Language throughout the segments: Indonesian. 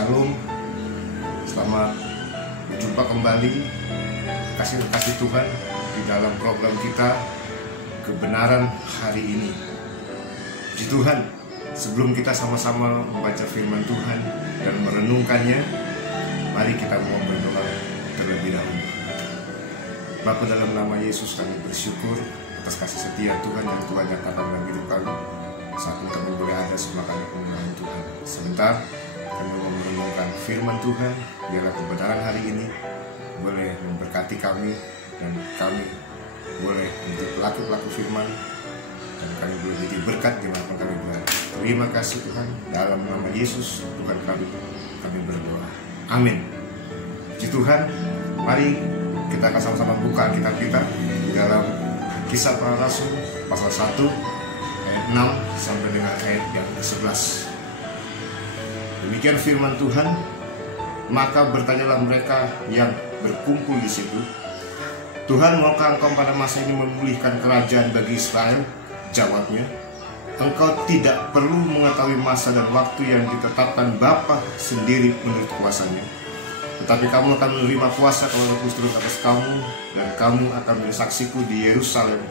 Shalom, selamat berjumpa kembali kasih Tuhan di dalam program kita Kebenaran Hari Ini. Puji Tuhan, sebelum kita sama-sama membaca firman Tuhan dan merenungkannya, mari kita mau berdoa terlebih dahulu. Bapa, dalam nama Yesus kami bersyukur atas kasih setia Tuhan yang Tuhan nyatakan dalam hidup kami. Saat ini kami boleh ada sebelah kami kemuliaan Tuhan. Sebentar kami mau merenungkan firman Tuhan. Biarlah kebenaran hari ini boleh memberkati kami, dan kami boleh menjadi pelaku-pelaku firman, dan kami boleh jadi berkat dimanapun kami berada. Terima kasih Tuhan, dalam nama Yesus Tuhan kami berdoa. Amin. Puji Tuhan, mari kita akan sama-sama buka kitab kita di dalam Kisah Para Rasul pasal 1 ayat 6 sampai dengan ayat yang ke-11. Demikian firman Tuhan. Maka bertanyalah mereka yang berkumpul di situ, Tuhan, maukah engkau pada masa ini memulihkan kerajaan bagi Israel? Jawabnya, engkau tidak perlu mengetahui masa dan waktu yang ditetapkan Bapa sendiri menurut kuasanya. Tetapi kamu akan menerima kuasa kalau Roh Kudus turun atas kamu, dan kamu akan menjadi saksiku di Yerusalem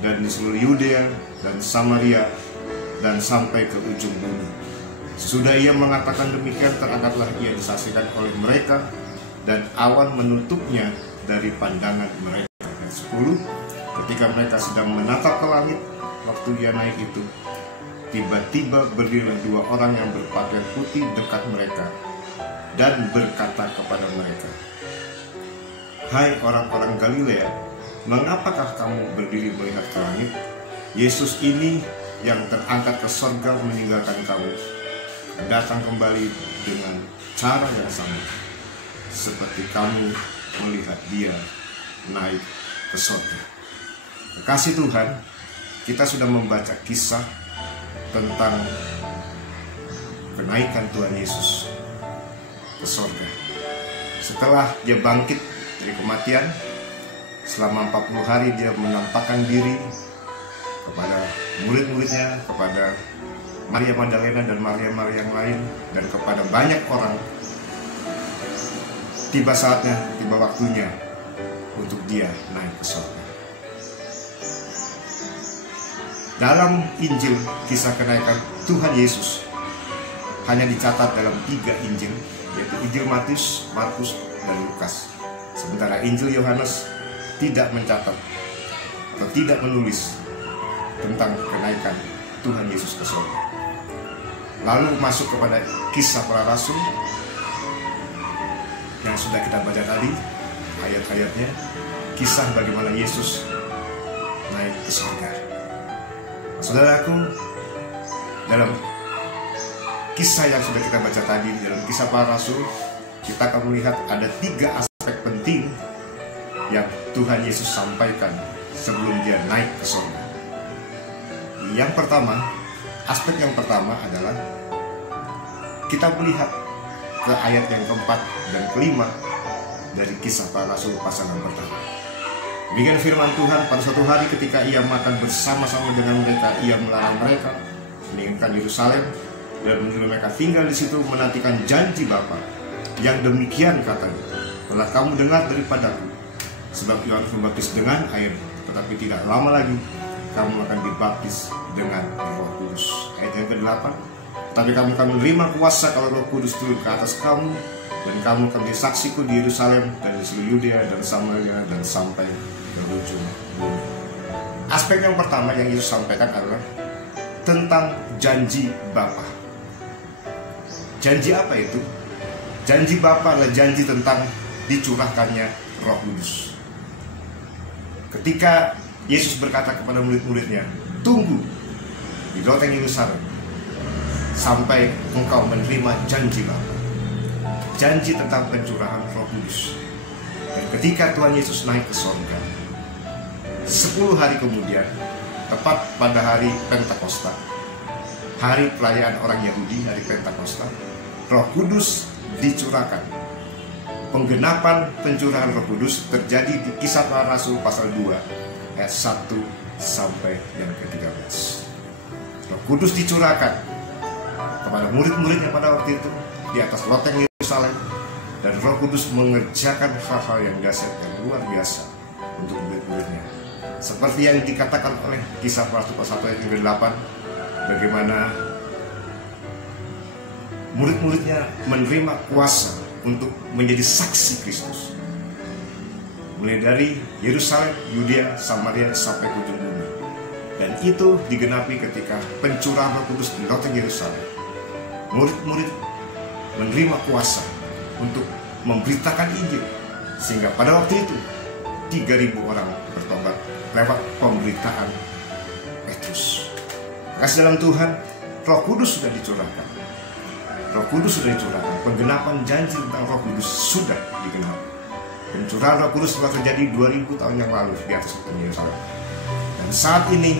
dan di seluruh Yudea dan Samaria dan sampai ke ujung bumi. Sesudah ia mengatakan demikian, terangkatlah ia disaksikan oleh mereka, dan awan menutupnya dari pandangan mereka. Ayat 10, ketika mereka sedang menatap ke langit waktu ia naik itu, tiba-tiba berdirilah dua orang yang berpakaian putih dekat mereka dan berkata kepada mereka, hai orang-orang Galilea, mengapakah kamu berdiri melihat ke langit? Yesus ini yang terangkat ke surga meninggalkan kamu, datang kembali dengan cara yang sama, seperti kamu melihat dia naik ke surga. Kasih Tuhan, kita sudah membaca kisah tentang kenaikan Tuhan Yesus ke surga. Setelah dia bangkit dari kematian, selama 40 hari dia menampakkan diri kepada murid-muridnya, kepada Maria Magdalena dan Maria-Maria yang lain, dan kepada banyak orang. Tiba saatnya, tiba waktunya untuk dia naik ke surga. Dalam Injil kisah kenaikan Tuhan Yesus hanya dicatat dalam 3 Injil, yaitu Injil Matius, Markus, dan Lukas. Sementara Injil Yohanes tidak mencatat atau tidak menulis tentang kenaikan Tuhan Yesus ke surga. Lalu masuk kepada Kisah Para Rasul yang sudah kita baca tadi, ayat-ayatnya, kisah bagaimana Yesus naik ke surga. Saudaraku, dalam kisah yang sudah kita baca tadi, dalam Kisah Para Rasul, kita akan melihat ada 3 aspek penting yang Tuhan Yesus sampaikan sebelum dia naik ke surga. Yang pertama, aspek yang pertama adalah kita melihat ke ayat yang keempat dan kelima dari Kisah Para Rasul pasal yang pertama. Demikian firman Tuhan, pada suatu hari ketika ia makan bersama-sama dengan mereka, ia melarang mereka meninggalkan Yerusalem dan menyuruh mereka tinggal di situ menantikan janji Bapa. Yang demikian katanya, telah kamu dengar daripadaku, sebab Yohanes membaptis dengan air, tetapi tidak lama lagi kamu akan dibaptis dengan Roh Kudus. Ayat yang ke-8, tapi kamu akan menerima kuasa kalau Roh Kudus turun ke atas kamu, dan kamu akan menjadi saksiku di Yerusalem dan di seluruh Yudea dan Samaria dan sampai ke ujung bumi. Aspek yang pertama yang Yesus sampaikan adalah tentang janji Bapa. Janji apa itu? Janji Bapa adalah janji tentang dicurahkannya Roh Kudus. Ketika Yesus berkata kepada murid-muridnya, tunggu di loteng Yerusalem sampai engkau menerima janji Bapa. Janji tentang pencurahan Roh Kudus. Dan ketika Tuhan Yesus naik ke surga, 10 hari kemudian, tepat pada hari Pentakosta, hari perayaan orang Yahudi, hari Pentakosta, Roh Kudus dicurahkan. Penggenapan pencurahan Roh Kudus terjadi di Kisah Para Rasul pasal 2 ayat 1 sampai yang ke-13. Roh Kudus dicurahkan kepada murid-muridnya pada waktu itu, di atas loteng Yerusalem, dan Roh Kudus mengerjakan hal-hal yang dahsyat dan luar biasa untuk murid-muridnya. Seperti yang dikatakan oleh Kisah Para Rasul pasal 1 ayat 8, bagaimana murid-muridnya menerima kuasa untuk menjadi saksi Kristus, mulai dari Yerusalem, Yudea, Samaria sampai ke ujung bumi. Dan itu digenapi ketika pencurahan Roh Kudus di loteng Yerusalem. Murid-murid menerima kuasa untuk memberitakan Injil, sehingga pada waktu itu 3.000 orang bertobat lewat pemberitaan Petrus. Kasih dalam Tuhan, Roh Kudus sudah dicurahkan. Roh Kudus sudah dicurahkan. Penggenapan janji tentang Roh Kudus sudah digenapi. Pencurahan Roh Kudus telah terjadi 2000 tahun yang lalu di atas loteng Yerusalem. Dan saat ini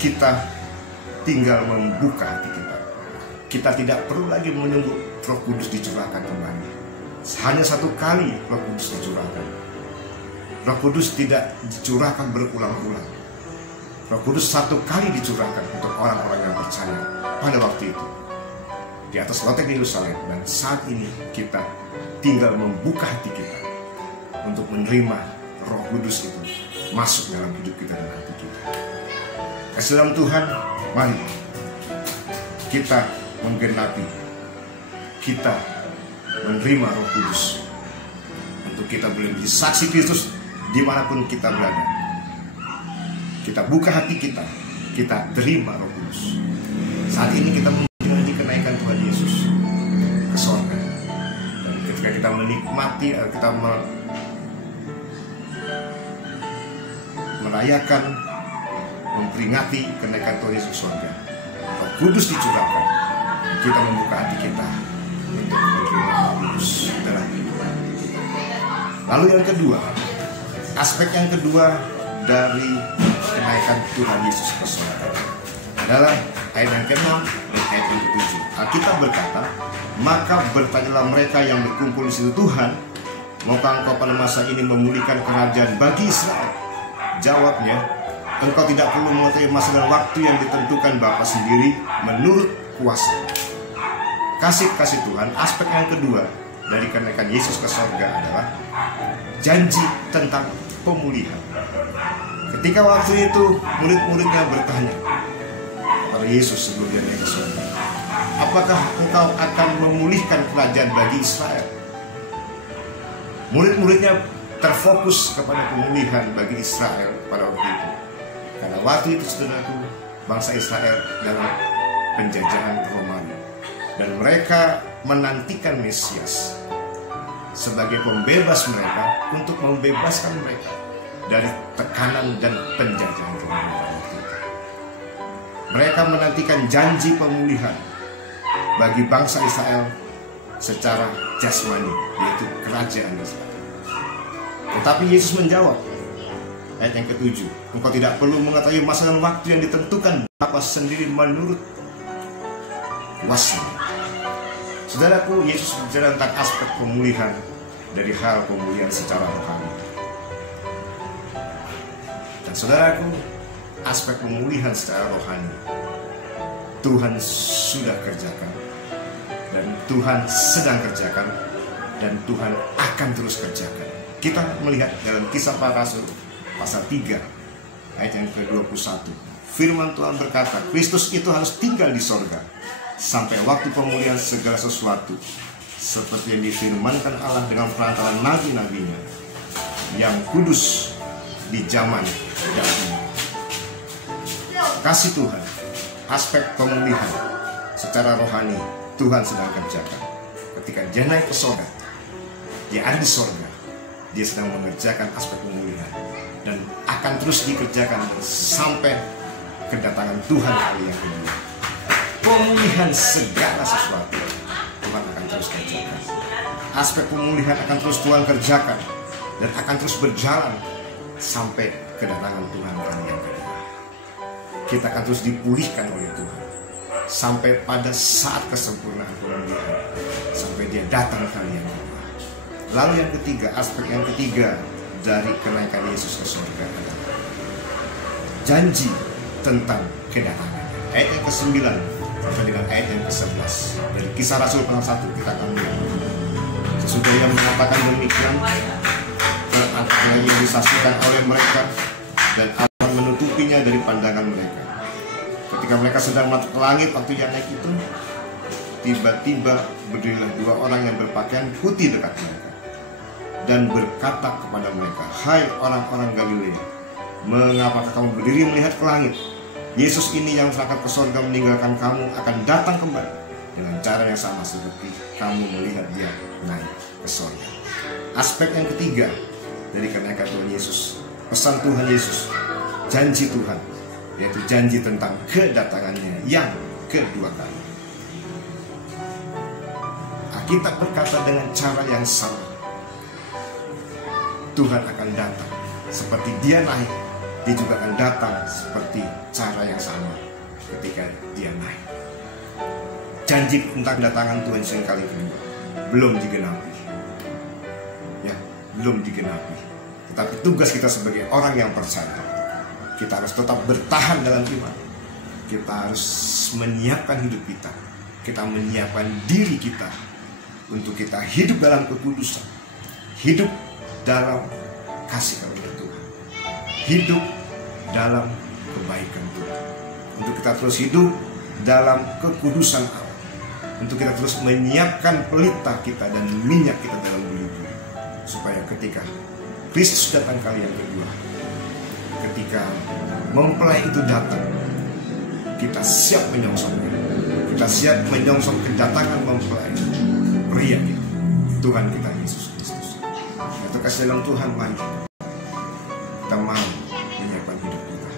kita tinggal membuka hati kita. Kita tidak perlu lagi menunggu Roh Kudus dicurahkan kembali. Hanya satu kali Roh Kudus dicurahkan. Roh Kudus tidak dicurahkan berulang-ulang. Roh Kudus satu kali dicurahkan untuk orang-orang yang percaya pada waktu itu di atas loteng Yerusalem. Dan saat ini kita tinggal membuka hati kita untuk menerima Roh Kudus itu masuk dalam hidup kita dan hati kita. Kasih dalam Tuhan, mari kita menggenapi, kita menerima Roh Kudus untuk kita boleh menjadi saksi Kristus dimanapun kita berada. Kita buka hati kita, kita terima Roh Kudus. Saat ini kita menanti kenaikan Tuhan Yesus ke sorga. Dan ketika kita menikmati, kita merayakan, memperingati kenaikan Tuhan Yesus ke sorga, Roh Kudus dicurahkan. Kita membuka hati kita untuk menerima Roh Kudus dalam kehidupan. Lalu yang kedua, aspek yang kedua dari kenaikan Tuhan Yesus ke sorga adalah ayat yang ke-6 dan ayat yang ke-7. Alkitab berkata, maka bertanyalah mereka yang berkumpul di situ, Tuhan, maukah engkau pada masa ini memulihkan kerajaan bagi Israel? Jawabnya, engkau tidak perlu mengetahui masa dan waktu yang ditentukan Bapa sendiri menurut kuasa. Kasih Tuhan, aspek yang kedua dari kenaikan Yesus ke sorga adalah janji tentang pemulihan. Ketika waktu itu murid-muridnya bertanya kepada Yesus sebelum dia naik ke sorga, apakah engkau akan memulihkan kerajaan bagi Israel? Murid-muridnya terfokus kepada pemulihan bagi Israel pada waktu itu. Karena waktu itu, saudaraku, bangsa Israel dalam penjajahan Romawi. Dan mereka menantikan Mesias sebagai pembebas mereka untuk membebaskan mereka dari tekanan dan penjajahan Romawi pada waktu itu. Mereka menantikan janji pemulihan bagi bangsa Israel secara jasmani, yaitu kerajaan Israel. Tetapi Yesus menjawab, ayat yang ke-7, engkau tidak perlu mengetahui masa dan waktu yang ditentukan Bapa sendiri menurut kuasa. Saudaraku, Yesus bicara tentang aspek pemulihan dari hal pemulihan secara rohani. Dan saudaraku, aspek pemulihan secara rohani Tuhan sudah kerjakan, dan Tuhan sedang kerjakan, dan Tuhan akan terus kerjakan. Kita melihat dalam Kisah Para Rasul pasal 3 ayat yang ke-21. Firman Tuhan berkata, Kristus itu harus tinggal di sorga sampai waktu pemulihan segala sesuatu, seperti yang difirmankan Allah dengan perantara nabi-nabinya yang kudus di zaman dahulu. Kasih Tuhan, aspek pemulihan secara rohani Tuhan sedang kerjakan. Ketika dia naik ke sorga, dia ada di sorga, dia sedang mengerjakan aspek pemulihan, dan akan terus dikerjakan sampai kedatangan Tuhan kali yang kedua. Pemulihan segala sesuatu Tuhan akan terus kerjakan. Aspek pemulihan akan terus Tuhan kerjakan dan akan terus berjalan sampai kedatangan Tuhan kali yang kedua. Kita akan terus dipulihkan oleh Tuhan sampai pada saat kesempurnaan pemulihan, sampai dia datang kali yang kedua. Lalu yang ketiga, aspek yang ketiga dari kenaikan Yesus ke surga adalah janji tentang kedatangan. Ayat yang ke-9 sampai dengan ayat yang ke-11. Dari Kisah Rasul pasal 1 kita akan lihat. Sesudah yang mengatakan demikian, teratnya disaksikan oleh mereka dan awan menutupinya dari pandangan mereka. Ketika mereka sedang melihat ke langit waktu yang naik itu, tiba-tiba berdirilah dua orang yang berpakaian putih dekat mereka dan berkata kepada mereka, "Hai orang-orang Galilea, mengapakah kamu berdiri melihat ke langit? Yesus ini yang terangkat ke surga meninggalkan kamu akan datang kembali dengan cara yang sama seperti kamu melihat dia naik ke surga." Aspek yang ketiga dari kenaikan Tuhan Yesus, pesan Tuhan Yesus, janji Tuhan, yaitu janji tentang kedatangannya yang kedua kali. Kita berkata dengan cara yang sama, Tuhan akan datang seperti dia naik, dia juga akan datang seperti cara yang sama ketika dia naik. Janji tentang kedatangan Tuhan yang kali kedua belum digenapi, ya, belum digenapi. Tetapi tugas kita sebagai orang yang percaya, kita harus tetap bertahan dalam iman. Kita harus menyiapkan hidup kita, kita menyiapkan diri kita untuk kita hidup dalam kekudusan, hidup dalam kasih karunia Tuhan, hidup dalam kebaikan Tuhan, untuk kita terus hidup dalam kekudusan Allah, untuk kita terus menyiapkan pelita kita dan minyak kita dalam bumi, supaya ketika Kristus datang kali yang kedua, ketika mempelai itu datang, kita siap menyongsongnya, kita siap menyongsong kedatangan mempelai pria kita, Tuhan kita Yesus Kristus. Itu kasih dalam Tuhan, mari kita mau menyiapkan hidup kita,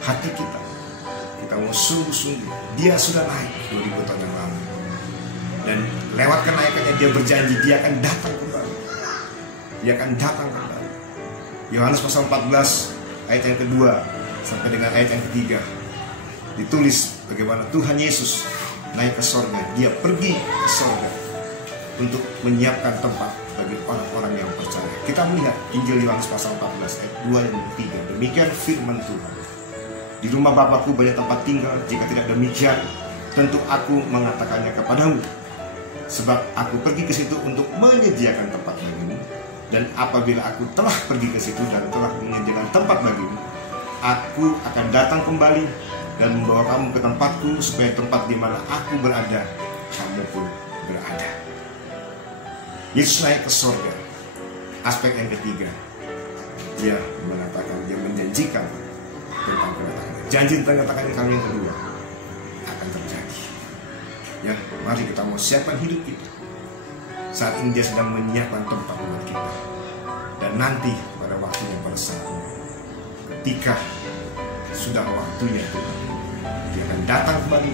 hati kita mau sungguh-sungguh. Dia sudah naik 2000 tahun yang lalu, dan lewat kenaikannya dia berjanji dia akan datang kembali. Dia akan datang kembali. Yohanes pasal 14 ayat yang kedua sampai dengan ayat yang ketiga ditulis bagaimana Tuhan Yesus naik ke sorga. Dia pergi ke sorga untuk menyiapkan tempat bagi orang-orang yang percaya. Kita melihat Injil Yohanes pasal 14 ayat 2 dan 3. Demikian firman Tuhan. Di rumah Bapakku banyak tempat tinggal. Jika tidak demikian, tentu aku mengatakannya kepadamu. Sebab aku pergi ke situ untuk menyediakan tempat bagimu. Dan apabila aku telah pergi ke situ dan telah menyediakan tempat bagimu, aku akan datang kembali dan membawa kamu ke tempatku, supaya tempat di mana aku berada, kamu pun berada. Yesus naik ke surga. Aspek yang ketiga, dia mengatakan, dia menjanjikan tentang kedatangan. Janji tentang kedatangan kali yang kedua akan terjadi. Ya, mari kita mau siapkan hidup kita. Saat ini dia sedang menyiapkan tempat buat kita. Dan nanti pada waktunya, pada saatnya, ketika sudah waktunya Tuhan, dia akan datang kembali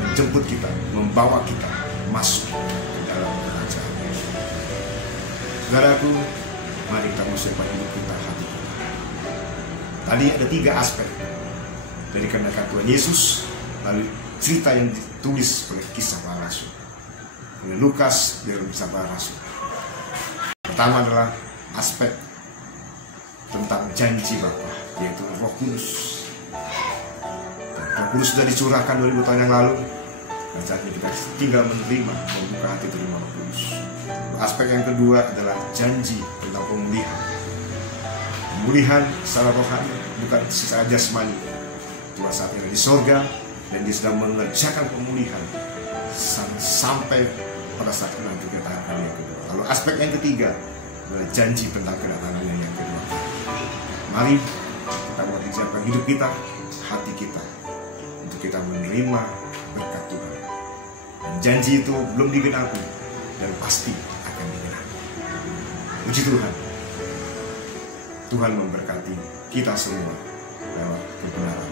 menjemput kita, membawa kita masuk ke dalam kerajaan. Saudaraku, mari kita siapkan hidup kita, hati kita. Tadi ada 3 aspek dari kenaikan Tuhan Yesus, lalu cerita yang ditulis oleh Kisah Para Rasul, oleh Lukas dalam Kisah Para Rasul. Pertama adalah aspek tentang janji Bapa, yaitu Roh Kudus. Roh Kudus sudah dicurahkan 2000 tahun yang lalu, dan saat ini kita tinggal menerima, membuka hati terima Roh Kudus. Aspek yang kedua adalah janji tentang pemulihan. Pemulihan secara rohani, bukan secara jasmani. Tuhan saat ini di sorga, dan dia sedang mengerjakan pemulihan sampai pada saat nanti kedatangan kali yang kedua. Lalu aspek yang ketiga adalah janji tentang kedatangannya yang kedua. Mari kita mau disiapkan hidup kita, hati kita, untuk kita menerima berkat Tuhan. Dan janji itu belum digenapi dan pasti akan digenapi. Puji Tuhan. Tuhan memberkati kita semua lewat kebenaran.